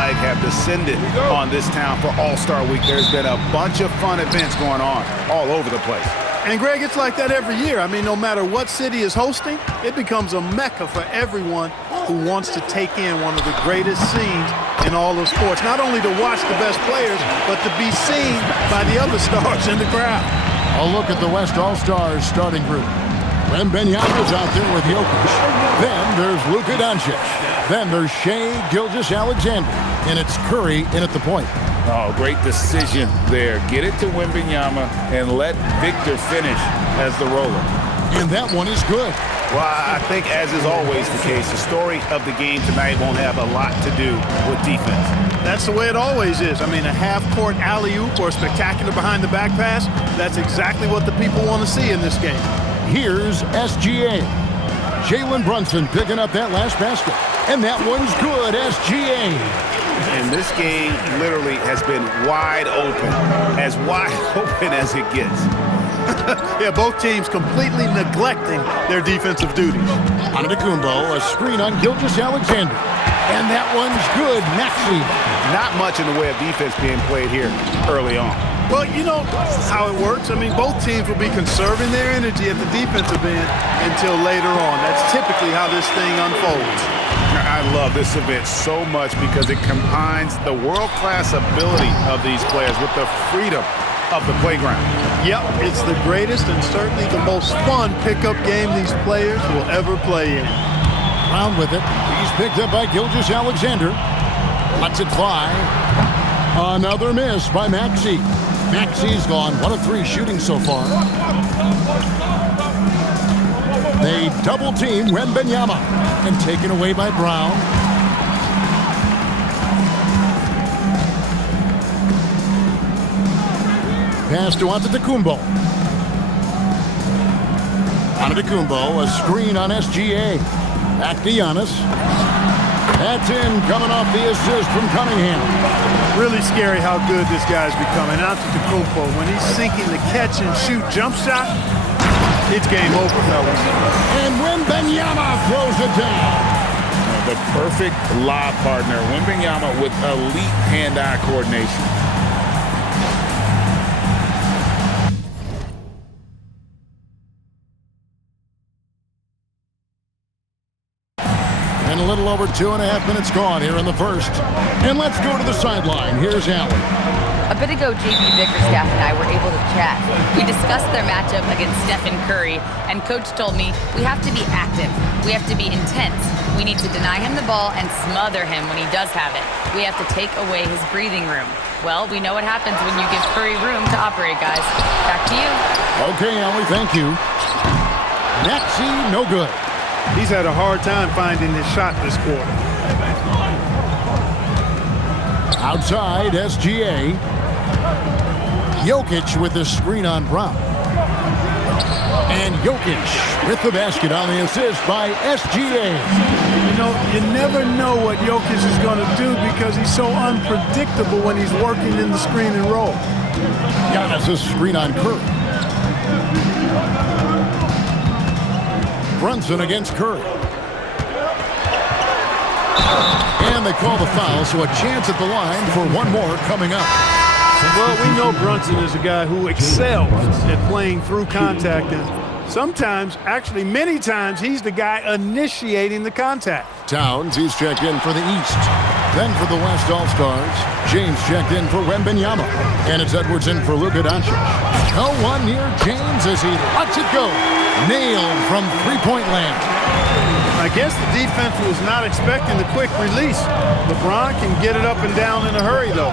alike have descended on this town for All-Star Week. There's been a bunch of fun events going on all over the place. And, Greg, it's like that every year. I mean, no matter what city is hosting, it becomes a mecca for everyone who wants to take in one of the greatest scenes in all of sports. Not only to watch the best players, but to be seen by the other stars in the crowd. A look at the West All-Stars starting group. Wembanyama's out there with Jokic. Then there's Luka Doncic. Then there's Shai Gilgeous-Alexander. And it's Curry in at the point. Oh, great decision there. Get it to Wembanyama and let Victor finish as the roller. And that one is good. Well, I think, as is always the case, the story of the game tonight won't have a lot to do with defense. That's the way it always is. I mean, a half-court alley-oop or a spectacular behind-the-back pass, that's exactly what the people want to see in this game. Here's SGA. Jalen Brunson picking up that last basket. And that one's good, SGA. And this game literally has been wide open as it gets. Yeah, both teams completely neglecting their defensive duties. Antetokounmpo, a screen on Gilgeous-Alexander. And that one's good, Maxey. Not much in the way of defense being played here early on. Well, you know how it works. I mean, both teams will be conserving their energy at the defensive end until later on. That's typically how this thing unfolds. I love this event so much because it combines the world-class ability of these players with the freedom of the playground. Yep, it's the greatest and certainly the most fun pickup game these players will ever play in. Brown with it. He's picked up by Gilgeous-Alexander. Lets it fly. Another miss by Maxey. Maxey's gone 1 of 3 shooting so far. They double team Wembanyama and taken away by Brown. Pass to Antetokounmpo. Antetokounmpo, a screen on SGA. Back to Giannis. That's in, coming off the assist from Cunningham. Really scary how good this guy's becoming. Antetokounmpo, when he's sinking the catch-and-shoot jump shot, it's game over, fellas. And Wembanyama throws it down. The perfect lob partner, Wembanyama with elite hand-eye coordination. And a little over 2.5 minutes gone here in the first. And let's go to the sideline. Here's Allen. A bit ago, J.B. Bickerstaff and I were able to chat. We discussed their matchup against Stephen Curry, and Coach told me we have to be active. We have to be intense. We need to deny him the ball and smother him when he does have it. We have to take away his breathing room. Well, we know what happens when you give Curry room to operate, guys. Back to you. Okay, Allie, thank you. Maxey, no good. He's had a hard time finding his shot this quarter. Outside, SGA. Jokic with the screen on Brown. And Jokic with the basket on the assist by SGA. You know, you never know what Jokic is going to do because he's so unpredictable when he's working in the screen and roll. Giannis' screen on Curry. Brunson against Curry. And they call the foul, so a chance at the line for one more coming up. Well, we know Brunson is a guy who excels at playing through contact, and sometimes, actually many times, he's the guy initiating the contact. Towns, he's checked in for the East. Then for the West All-Stars, James checked in for Wembanyama. And it's Edwards in for Luka Doncic. No one near James as he lets it go. Nailed from three-point land. I guess the defense was not expecting the quick release. LeBron can get it up and down in a hurry, though.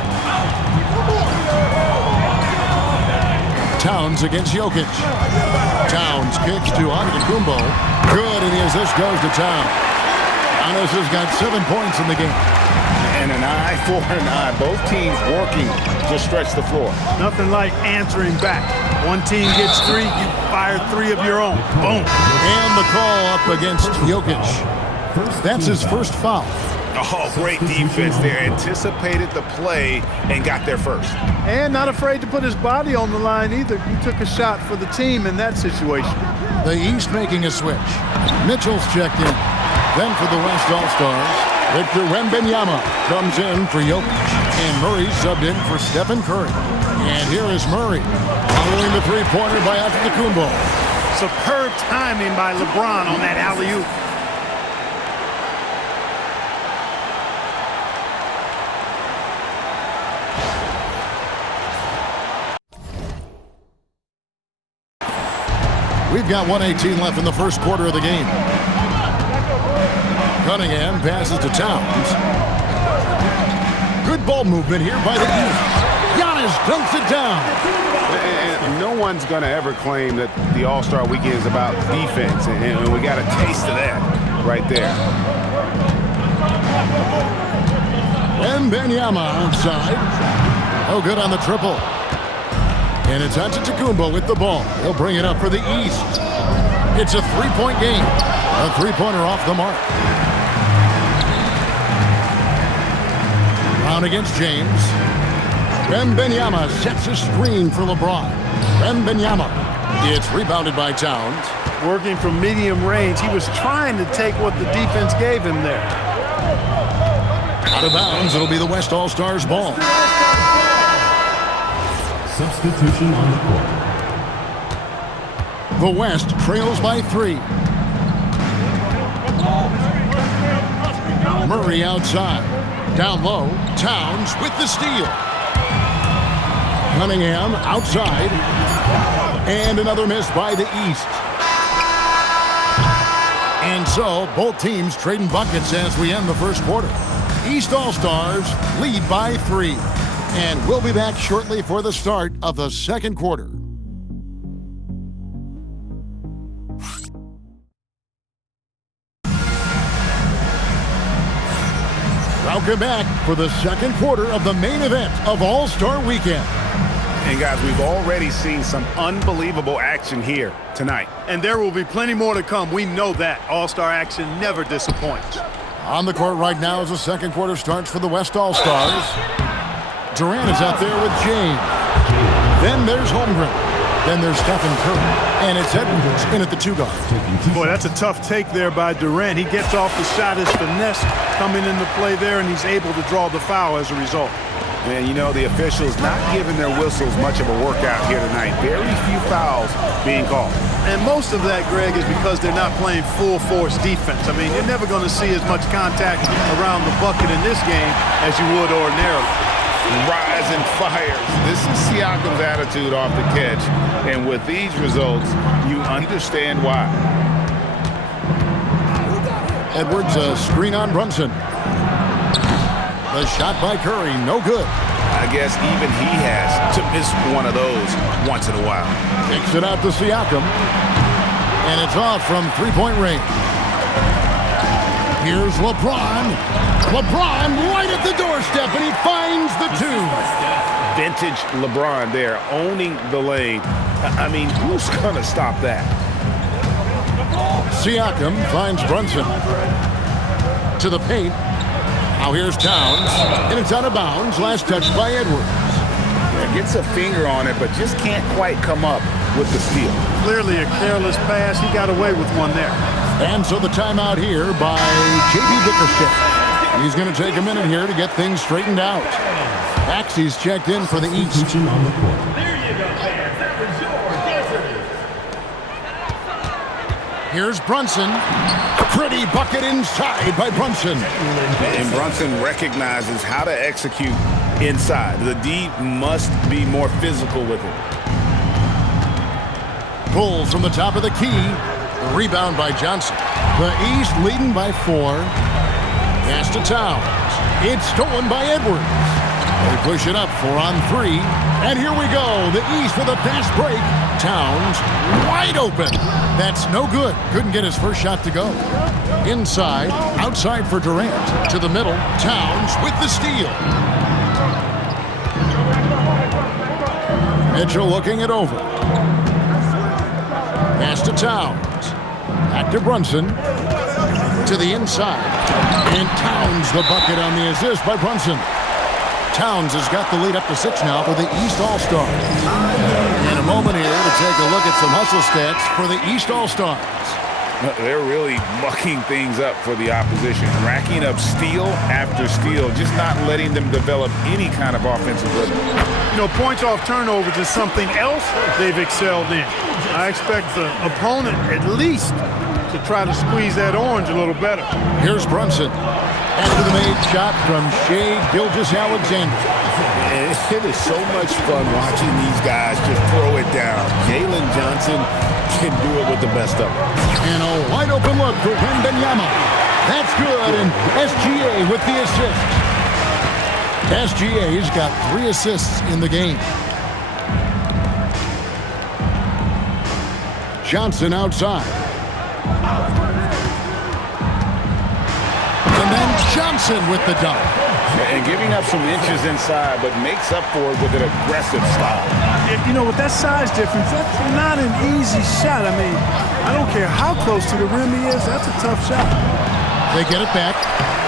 Towns against Jokic. Towns kicks to Antetokounmpo. Good, and the assist goes to Towns. Giannis has got 7 points in the game. And an eye for an eye. Both teams working to stretch the floor. Nothing like answering back. One team gets 3, you fire 3 of your own. Boom. And the call up against Jokic. That's his first foul. Oh, great defense there. Anticipated the play and got there first. And not afraid to put his body on the line either. He took a shot for the team in that situation. The East making a switch. Mitchell's checked in. Then for the West All-Stars, Victor Wembanyama. comes in for Jokic. And Murray subbed in for Stephen Curry. And here is Murray following the three-pointer by Antetokounmpo. Superb timing by LeBron on that alley-oop. We've got 1:18 left in the first quarter of the game. Cunningham passes to Towns. Good ball movement here by the East. Giannis dunks it down. And no one's going to ever claim that the All-Star Weekend is about defense, and we got a taste of that right there. Wembanyama outside. Oh, good on the triple. And it's Antetokounmpo with the ball. He'll bring it up for the East. It's a three-point game. A three-pointer off the mark. Brown against James. Wembanyama sets a screen for LeBron. Wembanyama. It's rebounded by Towns. Working from medium range, he was trying to take what the defense gave him there. Out of bounds, it'll be the West All-Stars ball. Substitution on the court. The West trails by 3. Murray outside. Down low, Towns with the steal. Cunningham outside. And another miss by the East. And so, both teams trading buckets as we end the first quarter. East All-Stars lead by 3. And we'll be back shortly for the start of the second quarter. Welcome back for the second quarter of the main event of All-Star Weekend. And guys, we've already seen some unbelievable action here tonight. And there will be plenty more to come. We know that. All-Star action never disappoints. On the court right now as the second quarter starts for the West All-Stars. Durant is out there with James. Then there's Holmgren. Then there's Stephen Curry. And it's Edwards in at the 2-guard. Boy, that's a tough take there by Durant. He gets off the shot, his finesse coming into play there, and he's able to draw the foul as a result. And, you know, the officials not giving their whistles much of a workout here tonight. Very few fouls being called. And most of that, Greg, is because they're not playing full-force defense. I mean, you're never going to see as much contact around the bucket in this game as you would ordinarily. Rising fires. This is Siakam's attitude off the catch. And with these results, you understand why. Edwards, a screen on Brunson. The shot by Curry, no good. I guess even he has to miss one of those once in a while. Kicks it out to Siakam. And it's off from three-point range. Here's LeBron. LeBron right at the doorstep, and he finds the 2. Vintage LeBron there, owning the lane. I mean, who's going to stop that? Siakam finds Brunson. To the paint. Now here's Towns, and it's out of bounds. Last touch by Edwards. Yeah, gets a finger on it, but just can't quite come up with the steal. Clearly a careless pass. He got away with one there. And so the timeout here by JB Bickerstaff. He's going to take a minute here to get things straightened out. Maxey's checked in for the East. Substitution on the court. Here's Brunson. Pretty bucket inside by Brunson. And Brunson recognizes how to execute inside. The D must be more physical with it. Pulls from the top of the key. Rebound by Johnson. The East leading by 4. Pass to Towns. It's stolen by Edwards. They push it up 4 on 3. And here we go. The East with a fast break. Towns wide open. That's no good. Couldn't get his first shot to go. Inside. Outside for Durant. To the middle. Towns with the steal. Mitchell looking it over. Pass to Towns. Back to Brunson. To the inside. And Towns the bucket on the assist by Brunson. Towns has got the lead up to 6 now for the East All-Stars. In a moment here to take a look at some hustle stats for the East All-Stars. They're really mucking things up for the opposition, racking up steal after steal, just not letting them develop any kind of offensive rhythm. You know, points off turnovers is something else they've excelled in. I expect the opponent at least to try to squeeze that orange a little better. Here's Brunson. After the made shot from Shai Gilgeous-Alexander. It is so much fun watching these guys just throw it down. Jalen Johnson can do it with the best of them. And a wide open look for Wembanyama. That's good, and SGA with the assist. SGA's got 3 assists in the game. Johnson outside. And then Johnson with the dunk. And giving up some inches inside, but makes up for it with an aggressive style. You know, with that size difference, that's not an easy shot. I mean, I don't care how close to the rim he is, that's a tough shot. They get it back.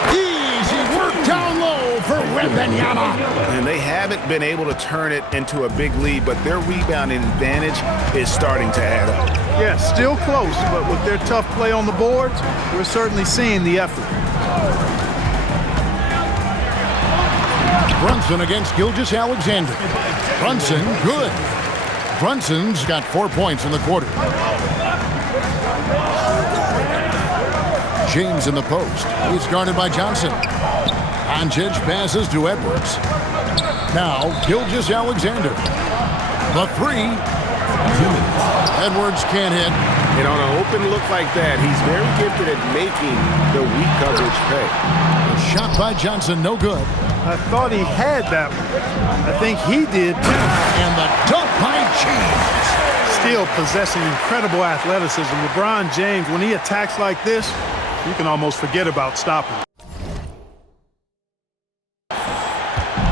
Easy work down low for Wembanyama. And they haven't been able to turn it into a big lead, but their rebounding advantage is starting to add up. Yeah, still close, but with their tough play on the boards, we're certainly seeing the effort. Brunson against Gilgeous-Alexander. Brunson, good. Brunson's got 4 points in the quarter. James in the post. He's guarded by Johnson. Doncic passes to Edwards. Now, Gilgeous-Alexander. The 3. Edwards can't hit. And on an open look like that, he's very gifted at making the weak coverage pay. Shot by Johnson, no good. I thought he had that one. I think he did too. And the dunk by James. Still possessing incredible athleticism. LeBron James, when he attacks like this, you can almost forget about stopping.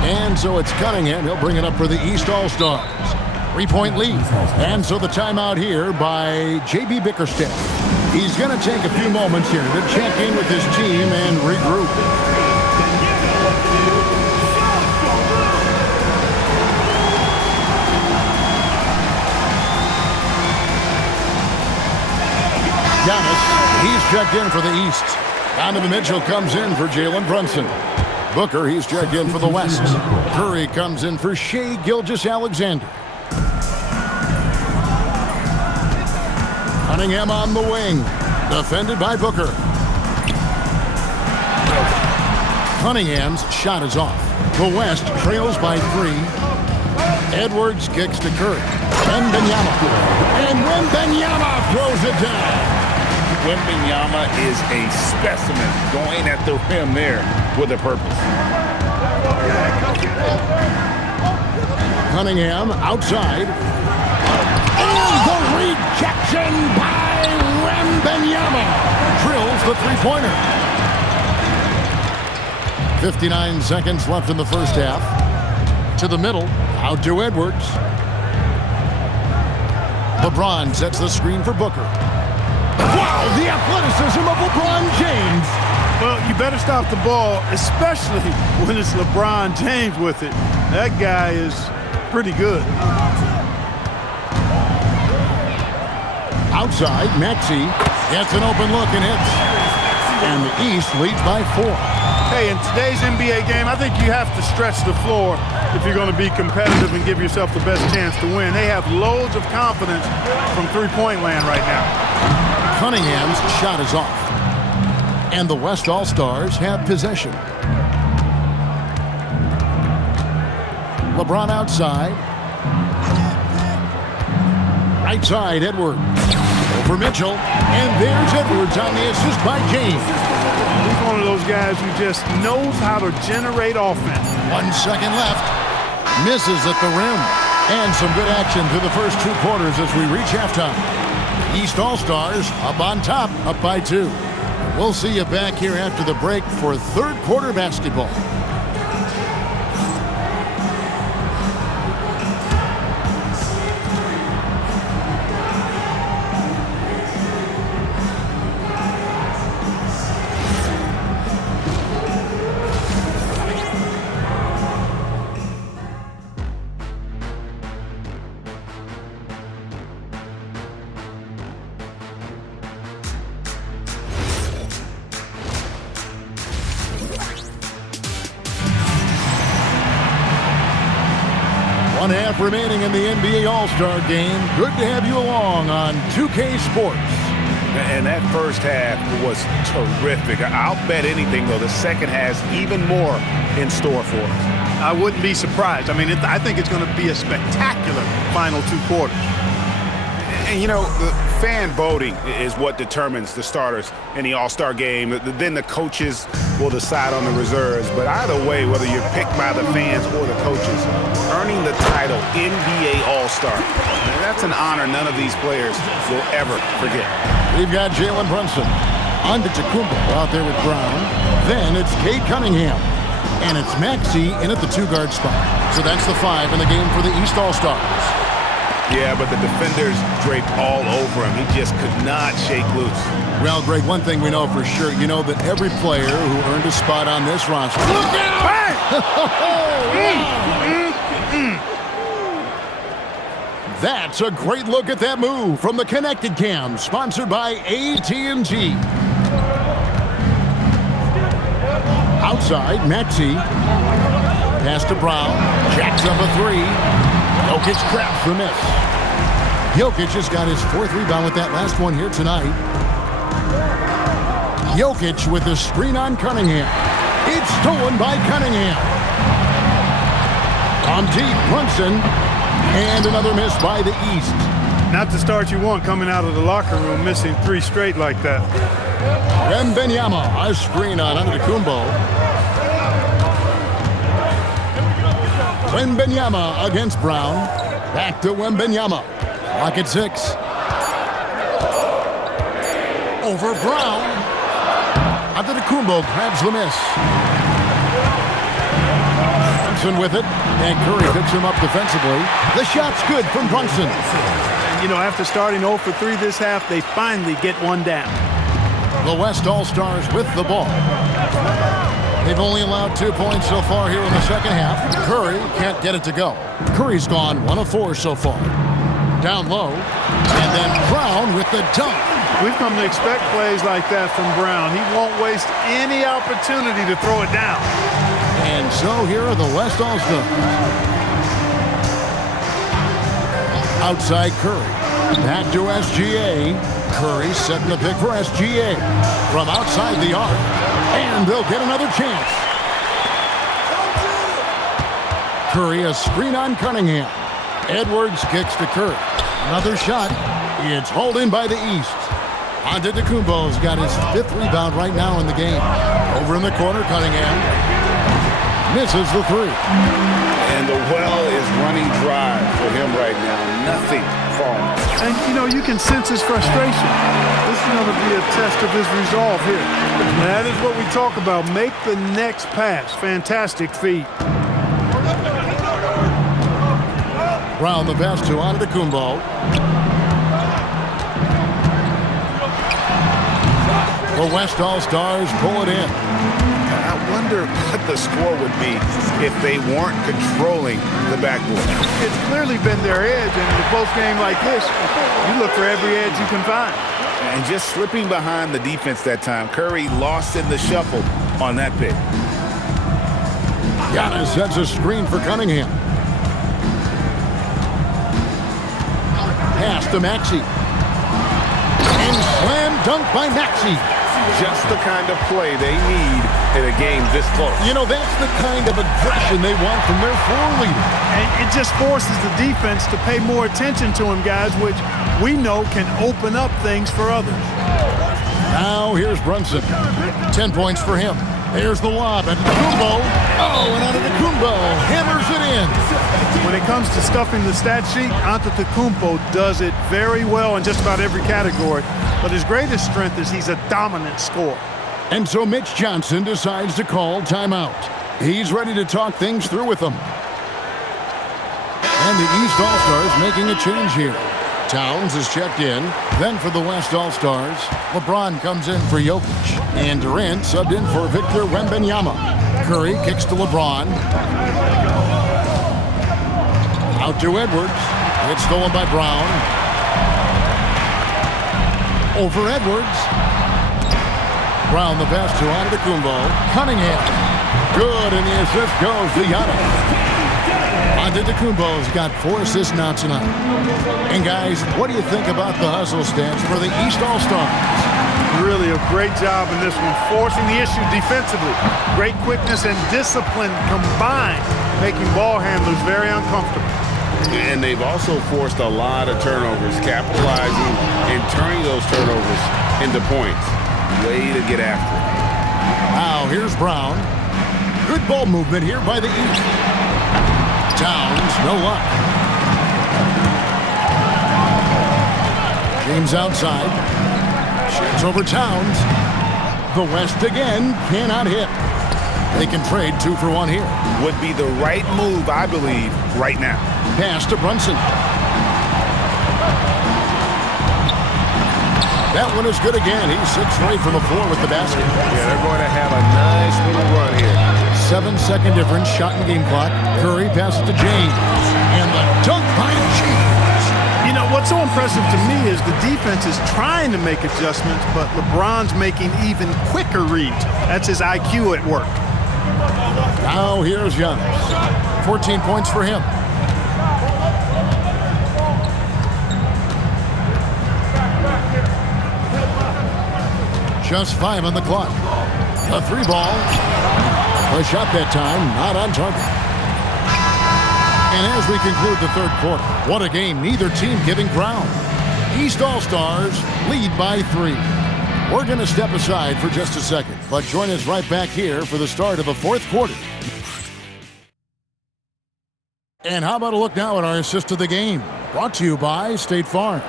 And so it's Cunningham. He'll bring it up for the East All-Stars. 3-point lead. And so the timeout here by J.B. Bickerstaff. He's going to take a few moments here to check in with his team and regroup. Giannis, he's checked in for the East. Donovan Mitchell comes in for Jalen Brunson. Booker, he's checked in for the West. Curry comes in for Shai Gilgeous-Alexander. Cunningham on the wing, defended by Booker. Cunningham's shot is off. The West trails by 3. Edwards kicks to Curry. Wembanyama. And Wembanyama throws it down. Wembanyama is a specimen going at the rim there with a purpose. Cunningham outside. And the rejection by Wembanyama. Drills the three-pointer. 59 seconds left in the first half. To the middle, out to Edwards. LeBron sets the screen for Booker. Wow, the athleticism of LeBron James. Well, you better stop the ball, especially when it's LeBron James with it. That guy is pretty good. Outside, Maxey gets an open look and hits. And the East leads by 4. Hey, in today's NBA game, I think you have to stretch the floor if you're going to be competitive and give yourself the best chance to win. They have loads of confidence from three-point land right now. Cunningham's shot is off. And the West All-Stars have possession. LeBron outside. Right side, Edwards. Over Mitchell. And there's Edwards on the assist by James. He's one of those guys who just knows how to generate offense. 1 second left. Misses at the rim. And some good action through the first 2 quarters as we reach halftime. East All-Stars up on top, up by 2. We'll see you back here after the break for third quarter basketball. 1 half remaining in the NBA All-Star Game. Good to have you along on 2K Sports. And that first half was terrific. I'll bet anything, though, the second has even more in store for us. I wouldn't be surprised. I mean, I think it's going to be a spectacular final 2 quarters. And, you know, the fan voting is what determines the starters in the All-Star Game. Then the coaches will decide on the reserves. But either way, whether you're picked by the fans or the coaches, earning the title NBA All-Star, that's an honor none of these players will ever forget. We've got Jalen Brunson, Antetokounmpo out there with Brown. Then it's Cade Cunningham. And it's Maxey in at the 2-guard spot. So that's the 5 in the game for the East All-Stars. Yeah, but the defenders draped all over him. He just could not shake loose. Well, Greg, one thing we know for sure, you know that every player who earned a spot on this roster. Look out! That's a great look at that move from the Connected Cam, sponsored by AT&T. Outside, Maxey. Pass to Brown. Jacks up a 3. Jokic grabs the miss. Jokic just got his 4th rebound with that last one here tonight. Jokic with the screen on Cunningham. It's stolen by Cunningham. On deep, Brunson. And another miss by the East. Not the start you want coming out of the locker room, missing 3 straight like that. Wembanyama, a screen on Antetokounmpo. Wembanyama against Brown. Back to Wembanyama. Lock at 6. Over Brown. Antetokounmpo grabs the miss. Brunson with it. And Curry picks him up defensively. The shot's good from Brunson. And, you know, after starting 0 for 3 this half, they finally get one down. The West All-Stars with the ball. They've only allowed 2 points so far here in the second half. Curry can't get it to go. Curry's gone 1 of 4 so far. Down low. And then Brown with the dunk. We've come to expect plays like that from Brown. He won't waste any opportunity to throw it down. And so here are the West All-Stars. Outside Curry. Back to SGA. Curry setting the pick for SGA. From outside the arc. And they'll get another chance. Curry, a screen on Cunningham. Edwards kicks to Curry. Another shot. It's hauled in by the East. Antetokounmpo's got his 5th rebound right now in the game. Over in the corner, Cunningham misses the 3. And the well is running dry for him right now. Nothing falling. And, you know, you can sense his frustration. This is going to be a test of his resolve here. And that is what we talk about. Make the next pass. Fantastic feed. Brown the pass to Antetokounmpo. The West All-Stars pull it in. I wonder what the score would be if they weren't controlling the backboard. It's clearly been their edge, and in a close game like this, you look for every edge you can find. And just slipping behind the defense that time, Curry lost in the shuffle on that pick. Giannis sets a screen for Cunningham. Pass to Maxey. And slam dunk by Maxey. Just the kind of play they need in a game this close. You know, that's the kind of aggression they want from their floor leader. And it just forces the defense to pay more attention to him, guys, which we know can open up things for others. Now here's Brunson. 10 points for him. Here's the lob. Antetokounmpo. Oh, and Antetokounmpo hammers it in. When it comes to stuffing the stat sheet, Antetokounmpo does it very well in just about every category. But his greatest strength is he's a dominant scorer. And so Mitch Johnson decides to call timeout. He's ready to talk things through with them. And the East All-Stars making a change here. Towns is checked in. Then for the West All-Stars, LeBron comes in for Jokic. And Durant subbed in for Victor Wembanyama. Curry kicks to LeBron. Out to Edwards. It's stolen by Brown. Over Edwards. Brown the pass to Antetokounmpo. Cunningham. Good, and the assist goes to Giannis. Antetokounmpo's got 4 assists now tonight. And guys, what do you think about the hustle stats for the East All-Stars? Really a great job in this one, forcing the issue defensively. Great quickness and discipline combined, making ball handlers very uncomfortable. And they've also forced a lot of turnovers, capitalizing and turning those turnovers into points. Way to get after it. Now here's Brown. Good ball movement here by the East. Towns, no luck. James outside. Sheds over Towns. The West again cannot hit. They can trade 2 for 1 here. Would be the right move, I believe, right now. Pass to Brunson. That one is good again. He's 6 straight from the floor with the basket. Yeah, they're going to have a nice little run here. 7-second difference, shot and game clock. Curry passes to James. And the dunk by James. You know, what's so impressive to me is the defense is trying to make adjustments, but LeBron's making even quicker reads. That's his IQ at work. Now here's Giannis. 14 points for him. Just 5 on the clock. A 3 ball. A shot that time, not on target. And as we conclude the third quarter, what a game, neither team giving ground. East All-Stars lead by 3. We're going to step aside for just a second, but join us right back here for the start of the fourth quarter. And how about a look now at our assist of the game? Brought to you by State Farm.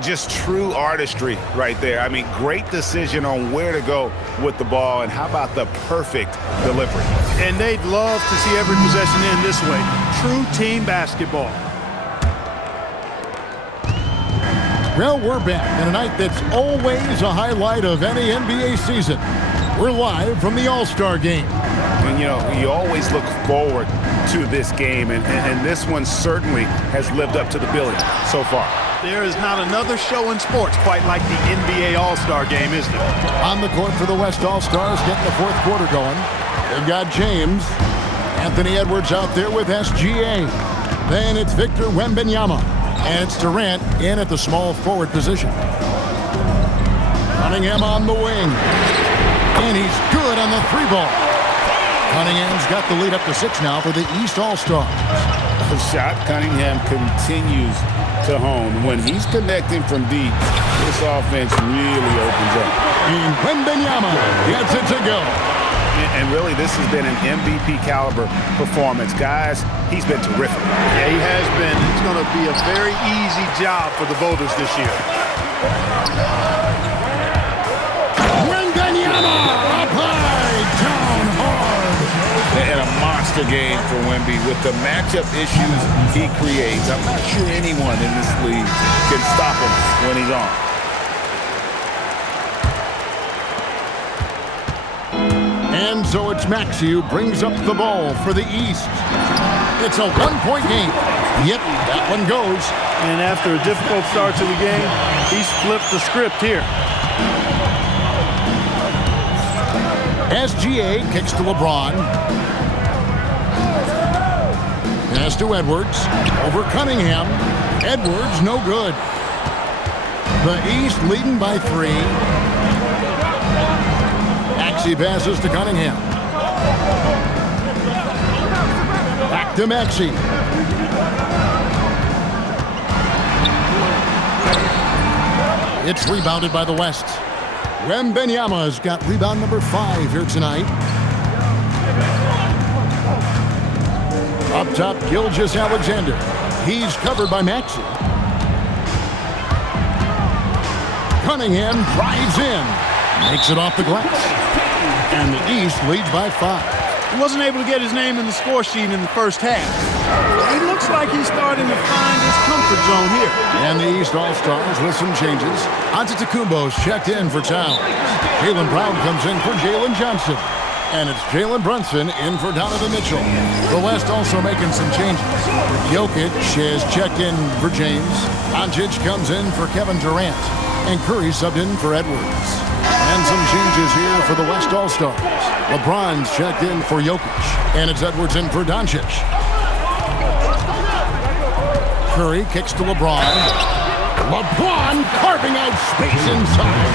Just true artistry right there. I mean, great decision on where to go with the ball, and how about the perfect delivery? And they'd love to see every possession end this way. True team basketball. Well, we're back in a night that's always a highlight of any NBA season. We're live from the All-Star Game. And, you know, you always look forward to this game, and this one certainly has lived up to the billing so far. There is not another show in sports quite like the NBA All-Star Game, is there? On the court for the West All-Stars, getting the fourth quarter going. They've got James. Anthony Edwards out there with SGA. Then it's Victor Wembanyama. And it's Durant in at the small forward position. Cunningham on the wing. And he's good on the 3 ball. Cunningham's got the lead up to 6 now for the East All-Stars. The shot Cunningham continues to hone. When he's connecting from deep, this offense really opens up. And Wembanyama gets it to go. And really, this has been an MVP caliber performance. Guys, he's been terrific. Yeah, he has been. It's going to be a very easy job for the voters this year. Wembanyama applied down hard. And a monster game for Wemby with the matchup issues he creates. I'm not sure anyone in this league can stop him when he's on. And so it's Maxey who brings up the ball for the East. It's a 1-point game. Yep, that one goes. And after a difficult start to the game, he's flipped the script here. SGA kicks to LeBron. Pass to Edwards. Over Cunningham. Edwards, no good. The East leading by 3. Maxey passes to Cunningham. Back to Maxey. It's rebounded by the West. Wembanyama's got rebound number 5 here tonight. Up top, Gilgeous-Alexander. He's covered by Maxey. Cunningham drives in. Makes it off the glass. And the East leads by 5. He wasn't able to get his name in the score sheet in the first half. It looks like he's starting to find his comfort zone here. And the East All-Stars with some changes. Antetokounmpo's checked in for Towns. Jaylen Brown comes in for Jalen Johnson. And it's Jalen Brunson in for Donovan Mitchell. The West also making some changes. Jokic has checked in for James. Doncic comes in for Kevin Durant. And Curry subbed in for Edwards. And some changes here for the West All-Stars. LeBron's checked in for Jokic. And it's Edwards in for Doncic. Curry kicks to LeBron. LeBron carving out space inside.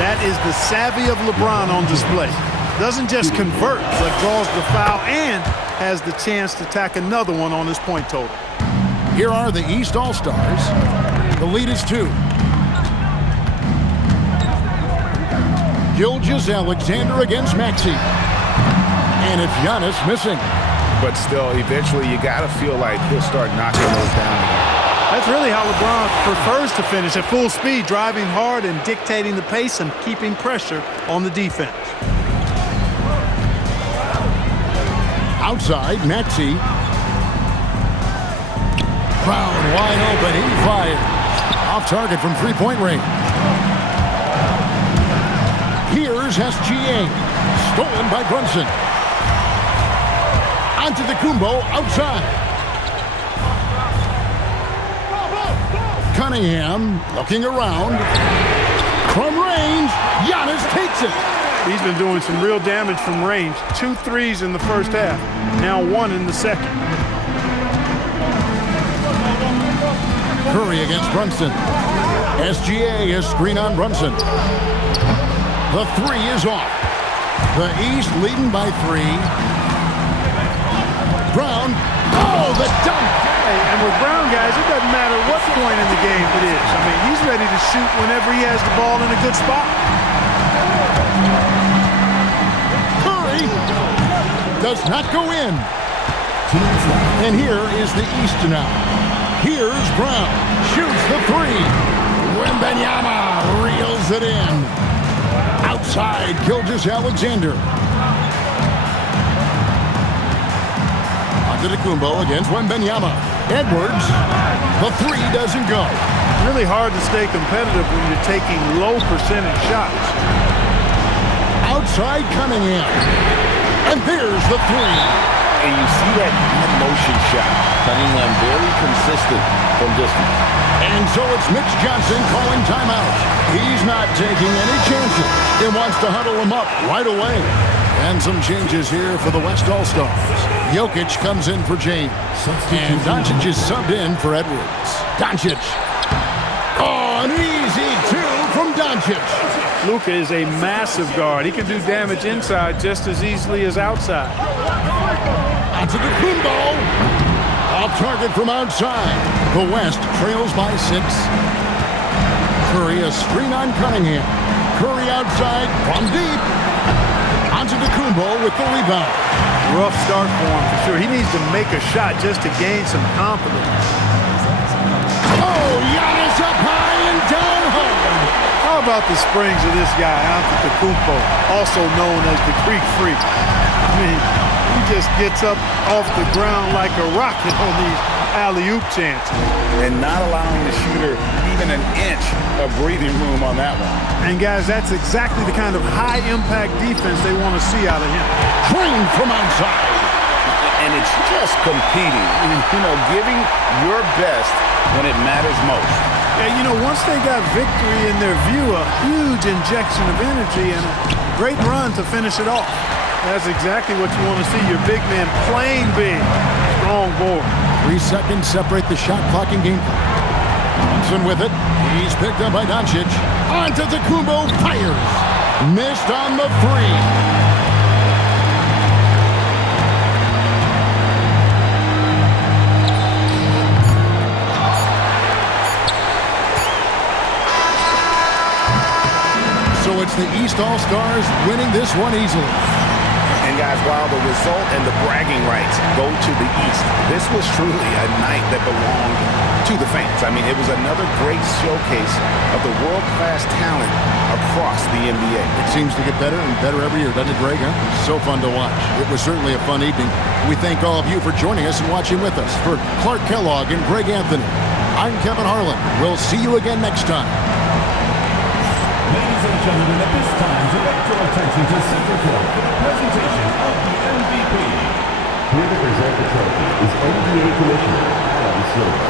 That is the savvy of LeBron on display. Doesn't just convert, but draws the foul and has the chance to tack another one on his point total. Here are the East All-Stars. The lead is 2. Gilgeous-Alexander against Maxey. And it's Giannis missing. But still, eventually, you got to feel like he'll start knocking those down again. That's really how LeBron prefers to finish, at full speed, driving hard and dictating the pace and keeping pressure on the defense. Outside, Maxey. Brown wide open. He fires. Off target from three-point range. Here's SGA. Stolen by Brunson. Antetokounmpo outside. Cunningham looking around. From range, Giannis takes it. He's been doing some real damage from range. 2 threes in the first half. Now 1 in the second. Curry against Brunson. SGA is screen on Brunson. The 3 is off. The East leading by 3. Brown. Oh, the dunk. Hey, and with Brown, guys, it doesn't matter what point in the game it is. I mean, he's ready to shoot whenever he has the ball in a good spot. Curry does not go in. And here is the East now. Here's Brown. Shoots the 3. Wembanyama reels it in. Outside, Gilgeous-Alexander. Antetokounmpo against Wembanyama. Edwards. The 3 doesn't go. Really hard to stay competitive when you're taking low percentage shots. Outside Cunningham. And there's the 3. And you see that motion shot. Cunningham very consistent from distance. And so it's Mitch Johnson calling timeout. He's not taking any chances. He wants to huddle him up right away. And some changes here for the West All-Stars. Jokic comes in for James. And Doncic is subbed in for Edwards. Doncic. Oh, an easy 2 from Doncic. Luka is a massive guard. He can do damage inside just as easily as outside. Antetokounmpo. Off target from outside. The West trails by 6. Curry a screen on Cunningham. Curry outside from deep. Antetokounmpo with the rebound. Rough start for him for sure. He needs to make a shot just to gain some confidence. Oh, Giannis up high and down hard. How about the springs of this guy, Antetokounmpo, also known as the Greek Freak? I mean, he just gets up off the ground like a rocket on these alley-oop chances. And not allowing the shooter even an inch of breathing room on that one. And guys, that's exactly the kind of high-impact defense they want to see out of him. Drained from outside. And it's just competing, giving your best when it matters most. Yeah, once they got victory in their view, a huge injection of energy and a great run to finish it off. That's exactly what you want to see, your big man playing big. Strong board. 3 seconds separate the shot clock and game clock. Thompson with it. He's picked up by Doncic. Antetokounmpo fires. Missed on the 3. So it's the East All-Stars winning this one easily. And guys, while the result and the bragging rights go to the East, this was truly a night that belonged to the fans. I mean, it was another great showcase of the world-class talent across the NBA. It seems to get better and better every year, doesn't it, Greg? Huh? So fun to watch. It was certainly a fun evening. We thank all of you for joining us and watching with us. For Clark Kellogg and Greg Anthony, I'm Kevin Harlan. We'll see you again next time. Ladies and gentlemen, at this time, direct your attention to center court for the presentation of the MVP. Here to present the trophy is NBA Commissioner Adam Silver.